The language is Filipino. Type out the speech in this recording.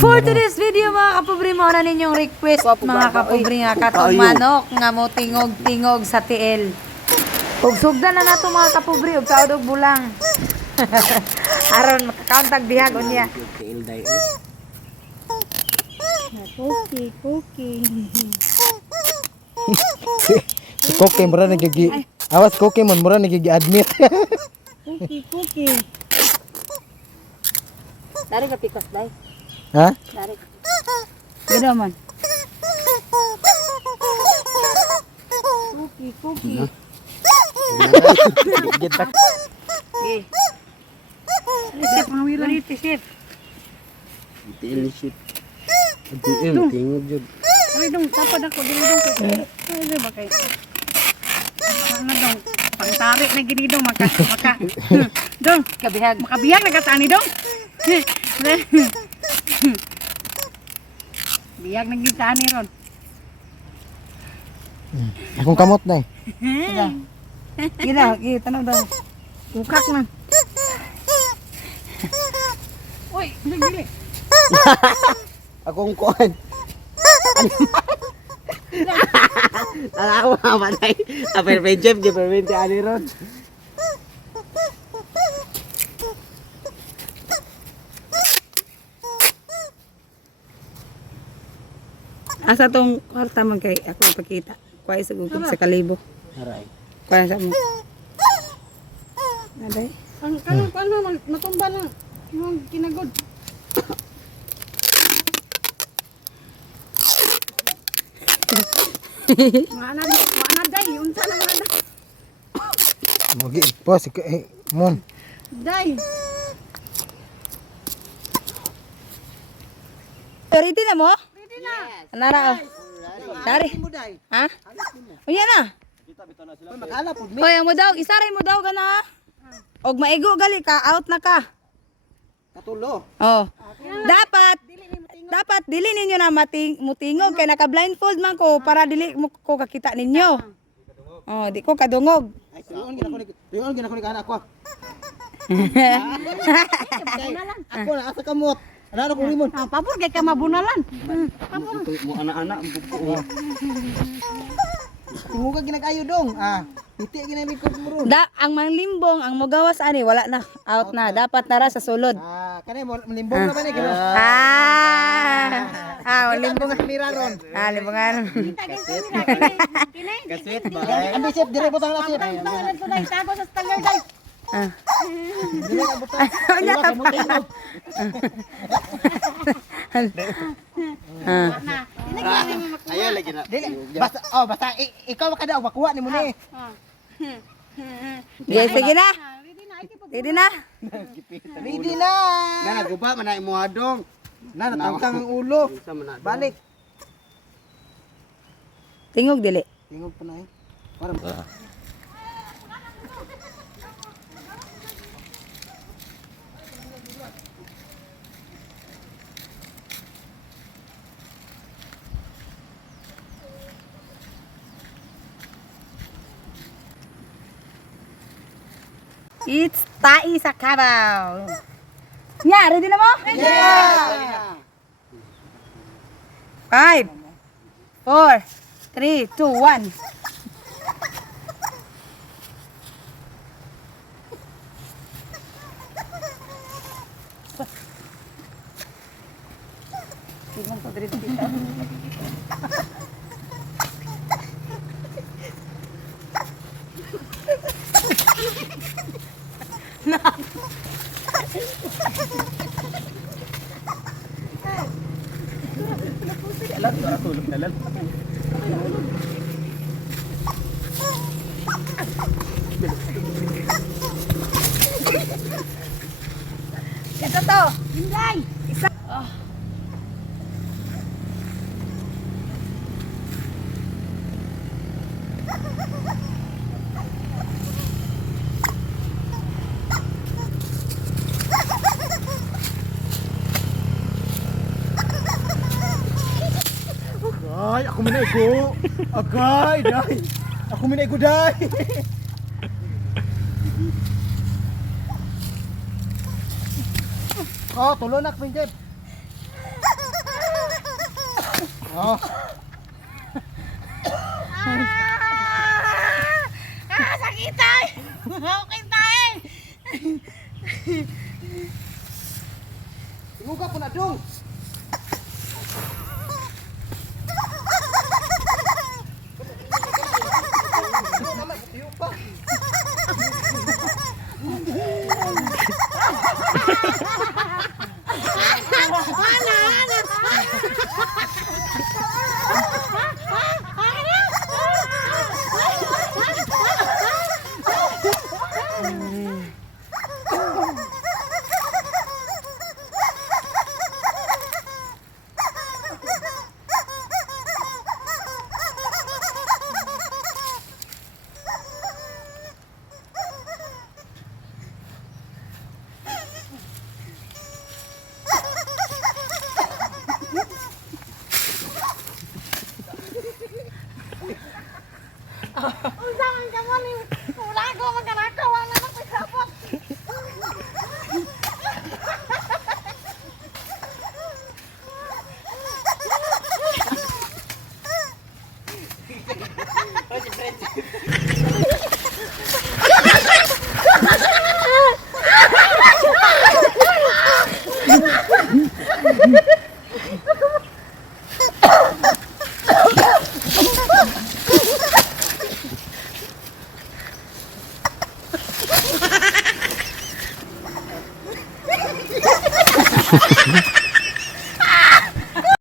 For today's video mga kapobre, mo na ninyong request mga kapobre nga katong manok nga mo tingog-tingog sa tiil. Ug sugdan na nato mga kapobre ug kaudog bulang. Aron makakauntag bihag unya. Tiil day Cookie. Si Koke mura nagigi. Awas Koke mon mura nagigi admit. Cookie. Dari ka pikos day. Ha? Dari. Gida man. Cookie. Gitak. Eh. Resep ngawiro ni resep. Tiil shit. Aduh, tingog jud. Ay dong, tapad ako dili dong kay. Ay makay. Ano dong? Pangtarik na gini dong maka. Dong, kabihag. Makabihag na kasani dong. Bihag na gini kasani ron. Akong kamot na Gila, tanong daw. Ukak man. Uy, dili. Akong kuan. Ako mamatay. Perpenjam ge perpenti ani ron. Asa tong kwarta man kay ako ipakita. Kuha sa gugod sa kalibo. Aray. Kuha sa mo. Aday. Ang kano natumba na yung kinagod. Mana day, unsa na mana day. Mugi pos mon. Day. Ready na mo? Ready na. Anara oh. Dari. Ha? O yan na. Makala pud mi. Hoy, mo daw, isaray mo daw gana. Og maigo gali ka, out na ka. Katulo. Oh. Dapat dili ninyo na mutingog kay naka blindfold man ko para dili mo ko kakita ninyo. Oh, di ko kadungog. Ay, tuon gina ko ni anak ko. Ako na asa kamot. Ano ko rimon? Ah, papur kay ka mabunalan. Mo anak-anak buko. Tumuga ginagayo dong. Piti ginami ko mo ron. Ang manglimbong, ang mogawas ani wala na, out na. Dapat nara sa sulod. Kanay mo limbong na ba ni gino? Limbong. Mira ron. Limbongan. Kaswit ba? Ang bisip dire butang na sip. Tangan ko day, tago sa stanger day. Dire ka butang. Nya ka pa. Ayo lagi na. Basta ikaw ka daw makuha ni mo ni. Sige na. Ready na. Ready na. Na naguba man na imo adong. Na natangkang ang ulo. Balik. Tingog dili. Tingog pa na eh. Para It's tai sa kabaw. Nya, ready na mo? yeah! 5 4 3 2 1. Tingnan ko dito dito. Ito to. Day. Ay, ako minaigo. Agay, day. Ako minaigo, day. Oh, tulo nak pinjep. Oh. Sakitan! Okay tayo! Imuga po na dong.